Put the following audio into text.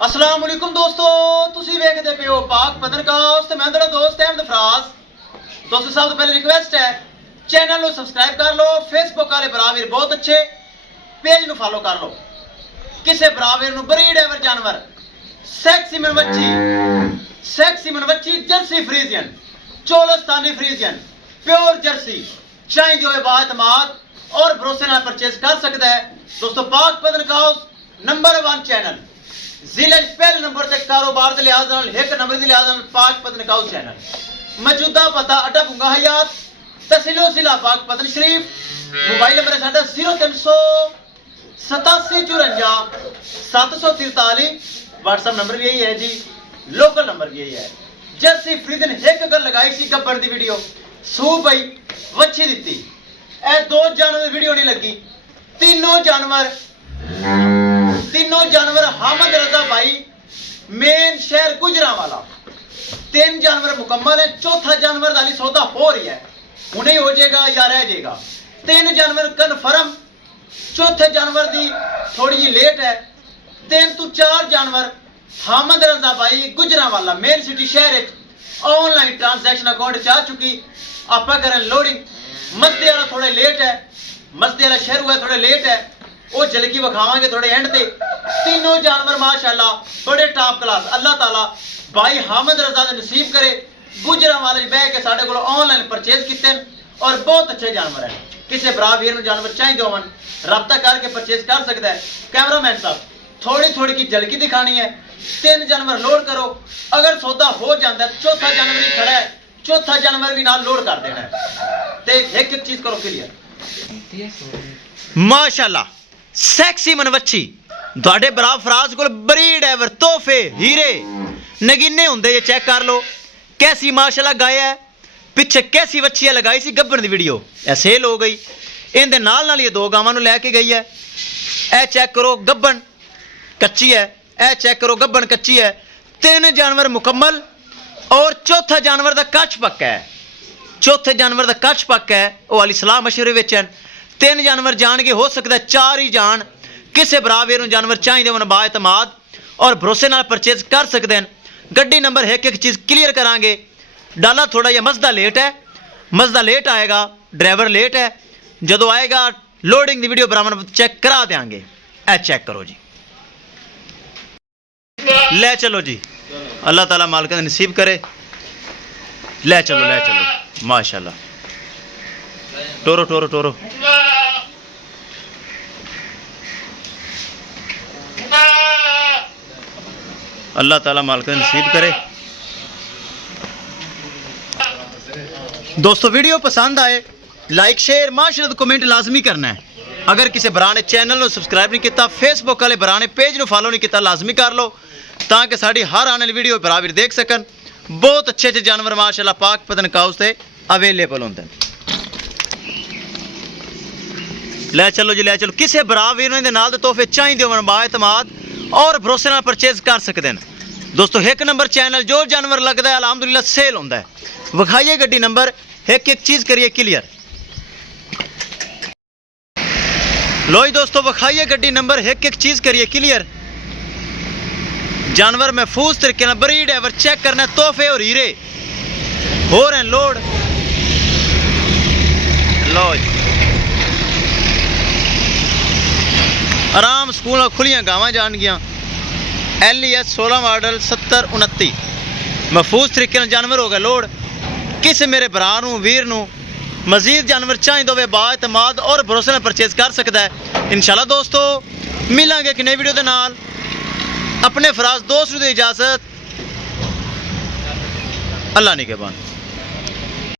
अस्सलाम वालेकुम दोस्तों, तुसी वेखदे पे हो पाक पत्रकास्ट ते मैं तेरा दोस्त अहमद फराज। दोस्तों सब तो पहले रिक्वेस्ट है चैनल को सब्सक्राइब कर लो, फेसबुक वाले बरावीर बहुत अच्छे पेज को फॉलो कर लो। किसे बरावीर नु ब्रीड एवर जानवर सेक्सी मनवच्ची Jersey Friesian Cholistani Friesian pure Jersey चाहिए हो बातमाद और भरोसे नाल परचेज कर सकता है। दोस्तों पाक पत्रकास्ट नंबर 1 चैनल जिले पहले नंबर से कारोबार के लिहाज एक नंबर के लिहाज पाक पतनकाउ चैनल। मौजूदा पता अड्डा भुंगा हयात तहसीलो जिला पाक पतन शरीफ। मोबाइल नंबर है साडा 038754 व्हाट्सएप नंबर भी यही है जी, लोकल नंबर भी यही है। जर्सी फ्रीजन एक गल लगाई सी गब्बर दी वीडियो सू पई वच्छी दित्ती ए दो जानवर दी वीडियो नहीं लगी। तीनों जानवर हामद रजा भाई मेन शहर गुजरांवाला। 3 जानवर मुकम्मल है, चौथा जानवर दाली सौदा हो रही है, हुणे हो जाएगा या रह जाएगा। 3 जानवर कन्फर्म, चौथे जानवर दी थोड़ी जी लेट है। 3 तो 4 जानवर हामद रजा भाई गुजरांवाला मेन सिटी शहर ऑनलाइन ट्रांसैक्शन अकाउंट च आ चुकी। आपा करें लोडिंग। मसदे वाला थोड़ा लेट है, मसदे वाला शहर हुआ थोड़ा लेट है, वो झलकी विखावांगे थोड़े एंड ते। तीनों जानवर माशाल्लाह बड़े टॉप क्लास। अल्लाह ताला भाई हामिद रजा दे नसीब करे गुजरांवाले बह के साडे कोल ऑनलाइन परचेज कीते और बहुत अच्छे जानवर हैं। किसी भरा वीर नूं जानवर चाहिए होवन रब्ता करके परचेज कर सकता है। कैमरामैन साहब थोड़ी की झलकी दिखानी है। 3 जानवर लोड करो, अगर सौदा हो जाता है चौथा जानवर ही खड़ा है, चौथा जानवर भी नाल लोड कर देना है। ते एक चीज करो क्लियर। माशाल्लाह सैक्सी मनवच्छी ਤੁਹਾਡੇ ਬਰਾ ਫਰਾਜ਼ ਕੋਲ ਬਰੀਡ ਐਵਰ ਤੋਹਫੇ ਹੀਰੇ ਨਗੀਨੇ ਹੁੰਦੇ ਇਹ ਚੈੱਕ ਕਰ ਲਓ। कैसी माशाल्लाह गाया है, पिछे कैसी वच्छियां लगाई सी गब्बन दी वीडियो ए सेल हो गई। इनदे नाल ये 2 गावां नूं लैके गई है। ए चेक करो गब्बन कच्ची है, ए चेक करो गब्बन कच्ची है। 3 जानवर मुकम्मल और चौथा जानवर दा कच्छ पक्का है। चौथे जानवर दा कच्छ पक्का है, वो अली सलाह मशवरे विच है। 3 जानवर जान के हो सकता है 4 ही जान। किसी बराबर जानवर चाहिए होने बाएतमाद और भरोसे नाल परचेज कर सकते हैं। गड्डी नंबर एक चीज़ क्लीयर करांगे। डाला थोड़ा जिहा मसदा लेट है, मसदा लेट आएगा, ड्राइवर लेट है। जो आएगा लोडिंग दी वीडियो बराबर चेक करा देंगे। ए चेक करो जी, ले चलो जी, अल्लाह ताला मालिक नसीब करे। ले चलो माशाल्लाह। टोरो टोरो टोरो अल्लाह ताला मालिक नसीब करे। दोस्तों वीडियो पसंद आए लाइक शेयर माशरत कमेंट लाजमी करना है। अगर किसी भरा ने चैनल को सब्सक्राइब नहीं किया, फेसबुक वाले भरा ने पेज को फॉलो नहीं किया, लाजमी कर लो ताकि साड़ी हर आने वाली वीडियो बराबर देख सकन। बहुत अच्छे जानवर माशाल्लाह पाक पतनकाउ से अवेलेबल होंगे। ले चलो जी, ले चलो। किसी भरा वीर दे नाल दे तोहफे चाहिए होवन बाएतमाद और भरोसे नाल परचेज कर सकते हैं। दोस्तों 1 नंबर चैनल जो जानवर लगता है अलहमदुलिल्लाह सेल होता है। विखाइए गड्डी नंबर एक चीज़ करिए क्लियर। लो जी दोस्तों विखाइए गड्डी नंबर एक चीज़ करिए क्लियर। जानवर महफूज तरीके नाल ब्रीड एवर चेक करना, तोहफे और हीरे हो रहे हैं लोड। लो जी आराम स्कूल खुलियां गावां जान गया। LES 16 मॉडल 7029 महफूज तरीके जानवर हो गए लोड। किसी मेरे भरा नूं वीर नूं मजीद जानवर चाहिए होवे बाएतमाद और भरोसे नाल परचेज कर सकता है। इंशाल्लाह दोस्तों मिलांगे एक नई वीडियो के नाल। अपने फराज दोस्त नूं दी इजाजत, अल्लाह निगहबान।